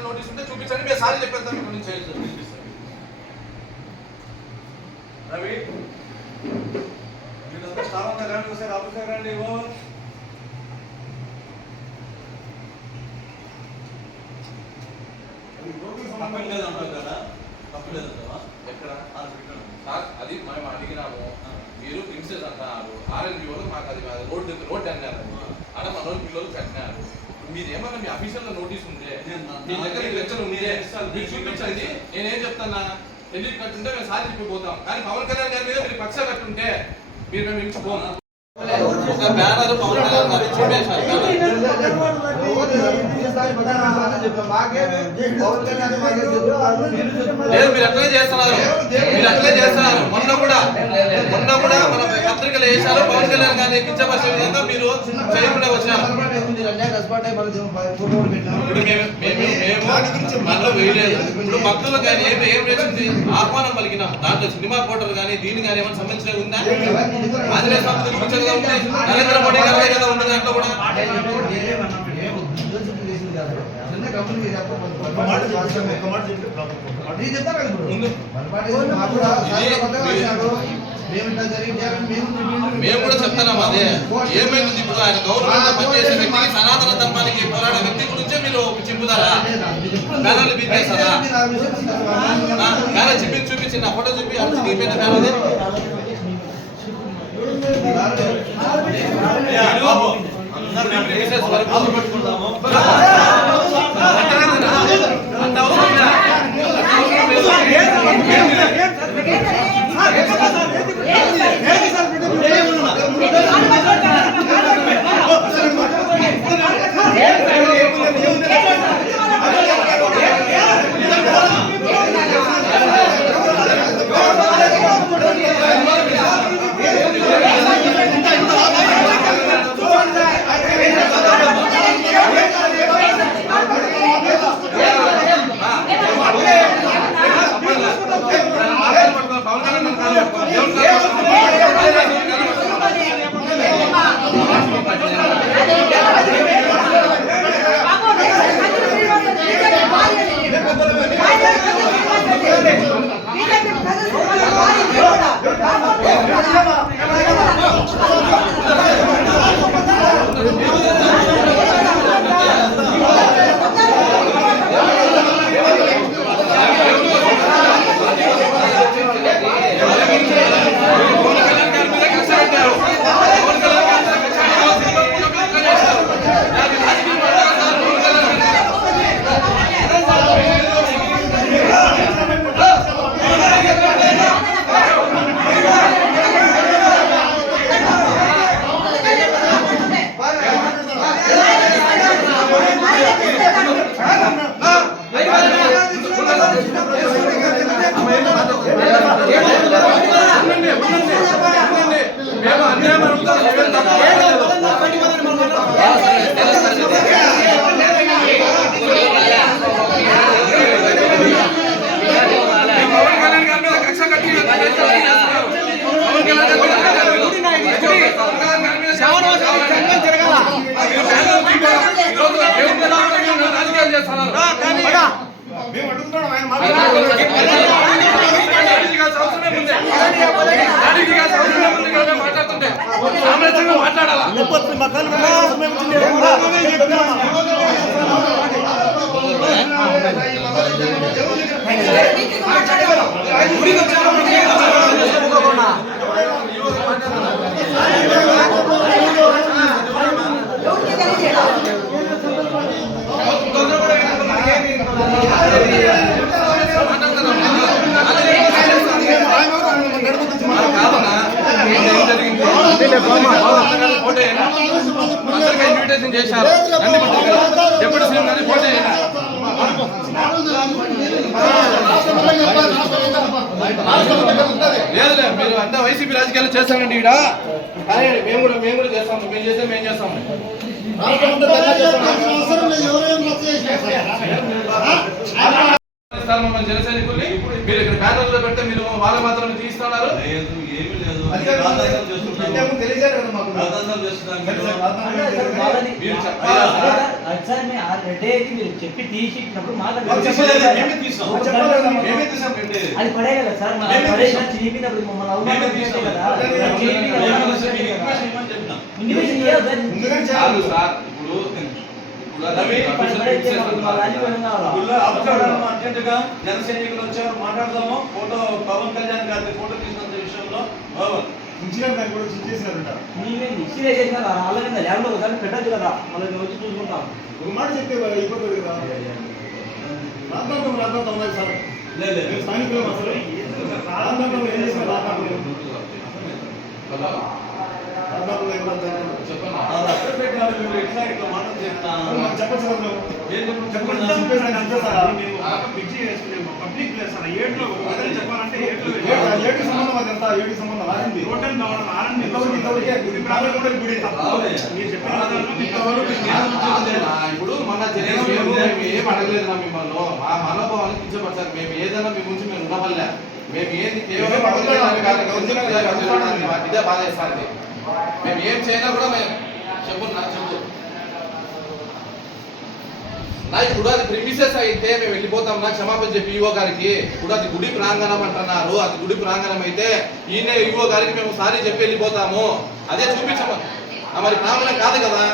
Official notice ఉంటే చూపించండి మీరు సారీ ఇక్కడ నుంచి రవి మీరంతా స్టార్ అంతా రండి ఒకసారి ఆఫీసర్ రండి కదా? ఎక్కడ. సార్ అది మేము అడిగినాము. మీరు ప్రిన్సెస్ అంటున్నారు. ఆర్ఎన్బి వాళ్ళు మాకు అది రోడ్డు రోడ్డు అన్నారు ఆడ మన పిల్లలు కట్టినారు మీరు ఏమన్నా మీ అఫీషియల్గా నోటీస్ ఉంటే మీ దగ్గర నేను ఇస్తాను. మీరు చూపించండి. నేనేం చెప్తానా? తెలియదు కట్టుంటే మేము సారి చెప్పిపోతాం కానీ పవన్ కళ్యాణ్ గారి మీద మీరు పక్ష కట్టుంటే మీరు మేము ఇంచుకోము ఒక బ్యానర్ పవన్ కళ్యాణ్ గారి చూపేశారు లేదు మీరు అట్లే చేస్తున్నారు. మీరు అట్లే చేస్తున్నారు. మొన్న కూడా మొన్న కూడా మన వేశారు పవన్ కళ్యాణ్ గారిని కించపరిచే విధంగా మీరు చేయకుండా వచ్చారు? ఇప్పుడు మేము మేము మేము మనలో వేయలేదు. ఇప్పుడు భక్తులకు కానీ ఏమి ఏం చేసింది ఆహ్వానం పలికినాం దాంట్లో సినిమా కోటలు కానీ దీని కానీ ఏమైనా సంబంధించిన ఉందా? ఆంజనేయ స్వామి తిరుగుతుందిగా ఉంది. నరేంద్ర మోడీ గారి కదా ఉంది దాంట్లో కూడా? ముందు. మేము కూడా చెప్తున్నాం అదే ఏమైంది ఇప్పుడు ఆయన గౌరవంగా పనిచేసే వ్యక్తికి సనాతన ధర్మానికి పోరాడే వ్యక్తి గురించే మీరు చింపుతారా బ్యానర్లు బీకేస్తారా బ్యానర్ చూపించి చూపించి నా ఫోటో చూపి అప్పుడు దిగిపోయిన బ్యానర్ అందరం అవసరమే ఉంది. కావాల్సిన అవసరమే ఉంది కదా మాట్లాడుతుంటే. సామరస్యంగా మాట్లాడాలా? కాదన్నా జరిగింది ఇన్విటేషన్ చేశారు రండి పట్టుకు. డిప్యూటీ సీఎం గారిని ఫోన్ చేయండి. లేదులే మీరు అంతా వైసీపీ రాజకీయాలు చేస్తానండి ఈడ కానీ మేము కూడా మేము కూడా చేస్తాము మేము చేస్తే మేము చేస్తాము ఇస్తారు మమ్మల్ని జన సైనికుల్ని మీరు ఇక్కడ బ్యానర్లో పెడితే మీరు వాళ్ళు మాత్రం తీస్తున్నారు లేదు ఏమీ లేదు. చేస్తున్నాము. మాకు. రాద్ధాంతం చేస్తున్నాం మీరు. మీరు చెప్పి తీసి ఇచ్చినప్పుడు. అది పడే కదా సార్. చిరిగినప్పుడు మమ్మల్ని మేమే అవమానం తీసాం. చేసే కదా. ఆపుకోవడం అర్జెంటుగా జన సైనికులు వచ్చారు. మాట్లాడదాము. ఫోటో పవన్ కళ్యాణ్ గారి ఫోటో తీసుకున్న విషయంలో. పెట్టచ్చు కదా. మళ్ళీ వచ్చి చూసుకుంటాం. ఒక మాట చెప్తే అయిపోతుంది కదా. రాద్ధాంతం ఉన్నది సార్. లేదు, స్థానికులం అసలు? రాద్ధాంతం ఏం చేసిన చెప్పండి? పబ్లిక్ ప్లేస్ అన్న ఏట్లో చెప్పాలంటే ఏట్లో ఏడు- సంబంధం అదంతా ఏడు సంబంధం రోడ్డు కావడం ఆరండి ఇంతవరకే గుడి కూడా గుడి మీరు చెప్పిన ఇప్పుడు మన ఏం అడగలేదు మిమ్మల్ని మా మనోభావాన్ని కించపరచారు మేము ఏదైనా మీ గురించి మేము ఉండవల్లే మేము ఏంది కేవలం మాకు ఇదే బాధ మేము ఏం చేయనా కూడా మేము చెప్పు నా చెప్పు నా ఇప్పుడు అది ప్రిమిసెస్ అయితే మేము వెళ్ళిపోతాం నా క్షమాపణ చెప్పి ఈవో గారికి. ఇప్పుడు అది గుడి ప్రాంగణం అంటున్నారు. అది గుడి ప్రాంగణం అయితే ఈయన ఈవో గారికి మేము సారీ చెప్పి వెళ్ళిపోతాము. అదే చూపించము ఆ, మరి ప్రాంగణం కాదు కదా?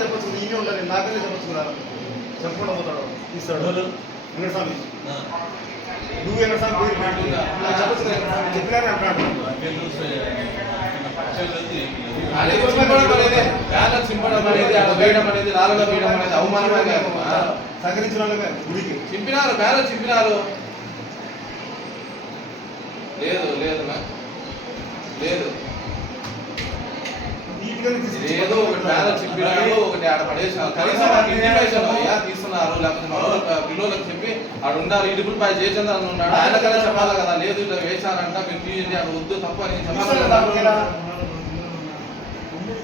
చెప్పొచ్చు. ఈయనే ఉండాలి నాకనే చెప్పొచ్చు చెప్పకుండా పోతాడు. ఇస్తాడు ఎవరు? వెంకట స్వామి ఆ. నువ్వు వెంకట స్వామి పోయి పెట్టు. నాకు చెప్పొచ్చు కదా వెంకట స్వామి చెప్పినారే అంటున్నాడు నాకేం తెలుసు, చిన్న పక్షాలు లేదు, ఏమీ లేదు. అది చింపడం అనేది బ్యానర్ చింపడం అనేది అక్కడ వేయడం అనేది రాళ్ళలో వేయడం అనేది అవమానమే కాదు ఆ. సహకరించిన వాళ్ళమే గుడికి చింపినారు బ్యానర్ చింపినారు లేదు లేదు. లేదు ఏదో ఒకటి బ్యానర్ చింపినారు ఆడ కనీసం ఇంటిమేషన్ అయ్యా తీస్తున్నారు లేకపోతే మా వాళ్ళకి, పిల్లలకు చెప్పి ఆడ ఉండాలి ఇడుపులు పై జయచంద్ర అని ఉన్నాడు ఆయన కదా చెప్పాలి కదా లేదు ఇట్లా వేశారంట మీరు తీయండి ఆడ వద్దు తప్పు అని చెప్పాలి కదా.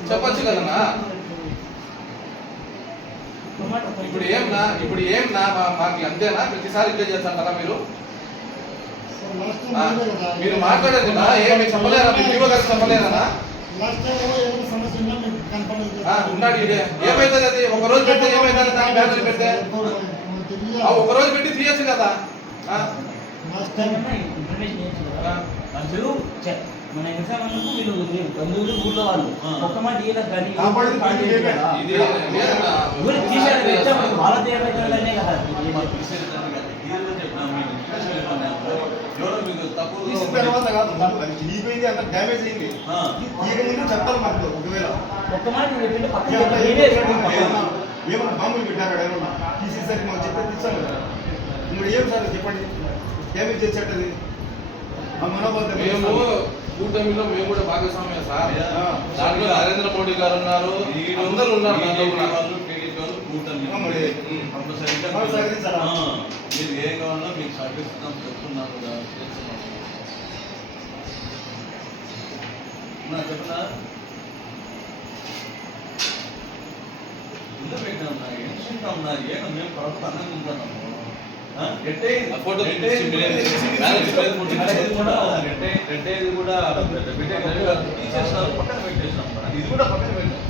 చెప్పొచ్చు కదన్నా. ఇప్పుడు ఏం నా ఇప్పుడు ఏం నా మా- మాకు అంతేనా? ప్రతిసారి ఇట్లా చేస్తారా మీరు? మీరు మాట్లాడేది ఏమి చెప్పలేరా? మీరు చెప్పలేరా ఉన్నాడు ఏమైతుంది అది? ఒక రోజు పెడితే ఏమైతుంది దాని బ్యానర్ పెడితే? ఆ, ఒక రోజు పెట్టి తీయచ్చు కదా. మన ఎగ్జామ్లకు వీళ్ళు బంధువులు ఊళ్ళో వాళ్ళు. ఒక్క మాట కానీ వీళ్ళే. కదా. తీసిన తర్వాత కాదు అది చిరిగిపోయింది అంత డ్యామేజ్ అయింది ఆ. తీయక ముందు చెప్పాలి మాకు ఒకవేళ. ఒక్క మాట ఏమన్నా బాంబులు పెట్టారు? ఏమన్నా తీసేసరికి కదా. ఇప్పుడు ఏం సార్ చెప్పండి? డ్యామేజ్ చేసేటది. మా మనోభావం మేము. కూటమిలో మేము కూడా భాగస్వామ్యం సార్. దాంట్లో నరేంద్ర మోడీ గారు ఉన్నారు. అందరూ ఉన్నారు మరి. ఏం కావాలో మీకు చెప్తున్నాం కదా ఉన్నా చెప్పనా? ఎందుకు పెట్టినా ఉన్నా ఎంచుకుంటా ఉన్నా ఏమో మేము ప్రభుత్వం అన్నం ఫోటో తీసి. గట్టేది కూడా తీసేసినారు పక్కన పెట్టేసినాం ఇది కూడా పక్కన పెట్టాం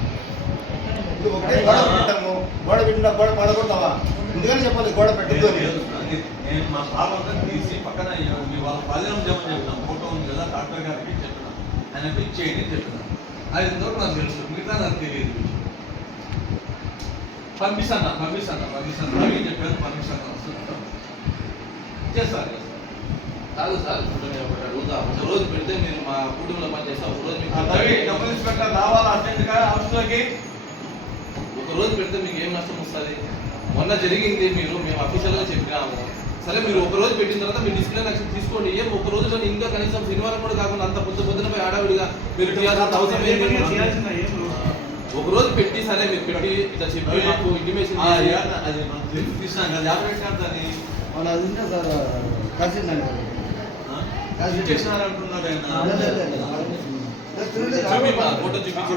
ఒకటే గోడ పెట్టాము. గోడ పెట్టిన గోడ పడగొడతావా? ముందుగానే చెప్పాలి గోడ పెట్టద్దు నేను మా స్టాఫ్ అంతా తీసి పక్కన మీ వాళ్ళ పదిహేను చేయమని చెప్పినాం ఫోటో ఉంది కదా డాక్టర్ గారికి చెప్పినాం. ఆయనకు ఇచ్చేయండి అని చెప్పినాం. అది ఇంతవరకు నాకు తెలుసు? మిగతా నాకు తెలియదు. పంపిస్తాను పంపిస్తాను పంపిస్తాను రవి చెప్పాను పంపిస్తాను వస్తున్నాను చేస్తారు కాదు సార్ ఇప్పుడు నేను అడుగుతా. ఒక రోజు పెడితే మీరు మా కుటుంబంలో పని చేస్తా. ఒక రోజు రవి డబ్బులు ఇన్స్పెక్టర్ రావాలా? అర్జెంట్గా హౌస్లోకి ఒక రోజు పెడితే మీకు ఏం నష్టం వస్తుంది? మొన్న జరిగింది మీరు మేము అఫీషియల్గా చెప్పినాము. సరే మీరు ఒక రోజు పెట్టిన తర్వాత మీరు డిసిప్లిన్ యాక్షన్ తీసుకోండి. ఏం ఒక రోజులో ఇంకా కనీసం శనివారం కూడా కాకుండా అంత పొద్దు పొద్దున పోయి ఆడావిడిగా మీరు. ఒక రోజు పెట్టి సరే మీరు పెట్టి ఇట్లా చెప్పి మాకు ఇంటిమేషన్ అది మనం తెలుగు తీసినాం కదా అది సార్ అంటున్నారు ఆయన. మా ఫోటో చూపించి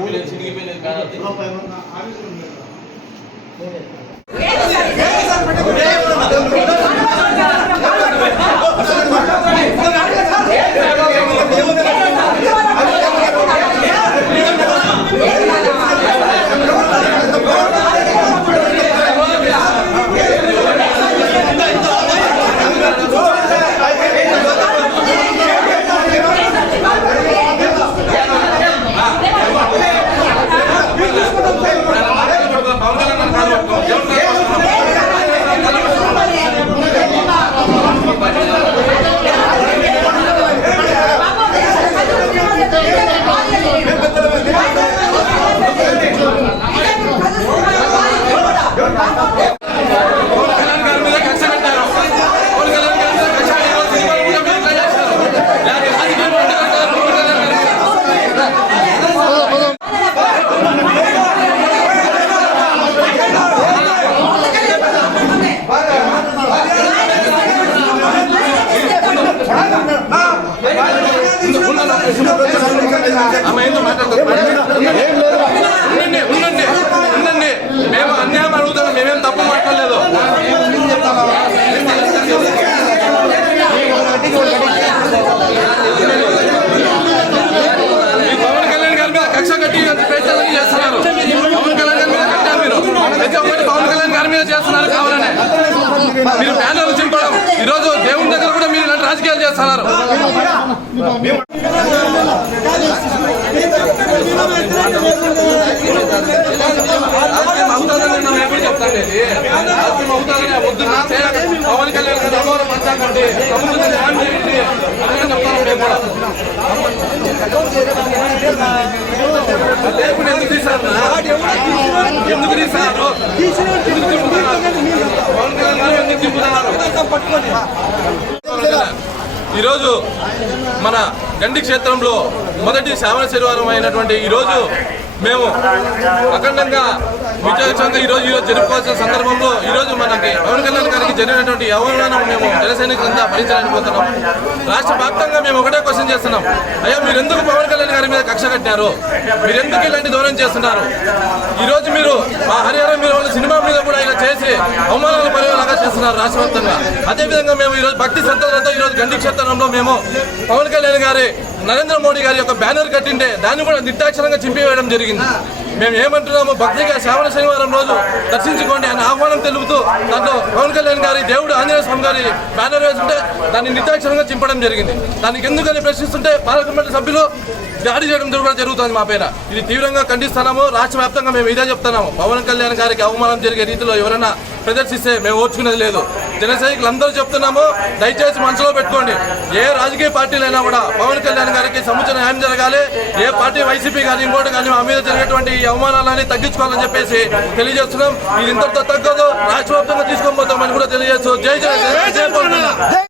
待って待って待って待って! ఉండండి ఉండండి ఉండండి మేము అన్యాయం అడుగుతాం మేమేం తప్పు మాట్లాడలేదు ఈ పవన్ కళ్యాణ్ గారి మీద కక్ష కట్టి ప్రయత్నాలు చేస్తున్నారు పవన్ కళ్యాణ్ గారి మీద కట్టారు మీరు ప్రతి ఒక్కటి పవన్ కళ్యాణ్ గారి మీద చేస్తున్నారు కావాలనే మీరు ప్యానల్ చింపడం ఈరోజు దేవుని దగ్గర రాజకీయాలు చేస్తున్నారు. పవన్ కళ్యాణ్ గారు పంచాకండి లేకుండా ఎందుకు తీశారు ఎందుకు తీశారు పవన్ కళ్యాణ్ గారు ఎందుకు తిప్పుతున్నారు ఈరోజు మన గండి క్షేత్రంలో మొదటి శ్రావణ శనివారం అయినటువంటి ఈరోజు మేము అఖండంగా విజయోత్సవంగా ఈరోజు ఈరోజు జరుపుకోవాల్సిన సందర్భంలో ఈరోజు మనకి పవన్ కళ్యాణ్ గారికి జరిగినటువంటి అవమానం మేము జనసైనికులంతా భరించడానికి పోతున్నాం రాష్ట్ర వ్యాప్తంగా మేము ఒకటే క్వశ్చన్ చేస్తున్నాం. అయ్యా మీరు ఎందుకు పవన్ కళ్యాణ్ గారి మీద కక్ష కట్టారు? మీరు ఎందుకు ఇలాంటి దూరం చేస్తున్నారు? ఈరోజు మీరు మా హరిహర మీరు సినిమా మీద కూడా ఇలా చేసి అవమానాలు పరిగణలాగా చేస్తున్నారు రాష్ట్ర వ్యాప్తంగా. అదేవిధంగా మేము ఈరోజు భక్తి శ్రద్ధలతో ఈరోజు గండి క్షేత్రంలో మేము పవన్ కళ్యాణ్ గారి నరేంద్ర మోడీ గారి యొక్క బ్యానర్ కట్టింటే దాన్ని కూడా నిర్దాక్షణంగా చింపివేయడం జరిగింది. మేము ఏమంటున్నాము భక్తిగా శ్రావణ శనివారం రోజు దర్శించుకోండి అని ఆహ్వానం తెలుపుతూ దాంట్లో పవన్ కళ్యాణ్ గారి దేవుడు ఆంజనేయ స్వామి గారి బ్యానర్ వేస్తుంటే దాన్ని నిర్దాక్షణంగా చింపడం జరిగింది. దానికి ఎందుకని ప్రశ్నిస్తుంటే పాలకమండలి సభ్యులు దాడి చేయడం కూడా జరుగుతుంది మా పైన. ఇది తీవ్రంగా ఖండిస్తున్నాము రాష్ట్ర వ్యాప్తంగా మేము ఇదే చెప్తున్నాము. పవన్ కళ్యాణ్ గారికి అవమానం జరిగే రీతిలో ఎవరైనా ప్రదర్శిస్తే మేము ఓర్చుకునేది లేదు. జన అందరూ చెప్తున్నాము దయచేసి మనసులో పెట్టుకోండి ఏ రాజకీయ పార్టీలైనా కూడా పవన్ కళ్యాణ్ గారికి సముచిత న్యాయం జరగాలి ఏ పార్టీ వైసీపీ కానీ ఇంకోటి కానీ మా మీద జరిగేటువంటి అవమానాలని తగ్గించుకోవాలని చెప్పేసి తెలియజేస్తున్నాం ఇది ఇంతటితో తగ్గదు రాష్ట్ర వ్యాప్తంగా తీసుకోబోతామని కూడా తెలియజేస్తూ జై జయ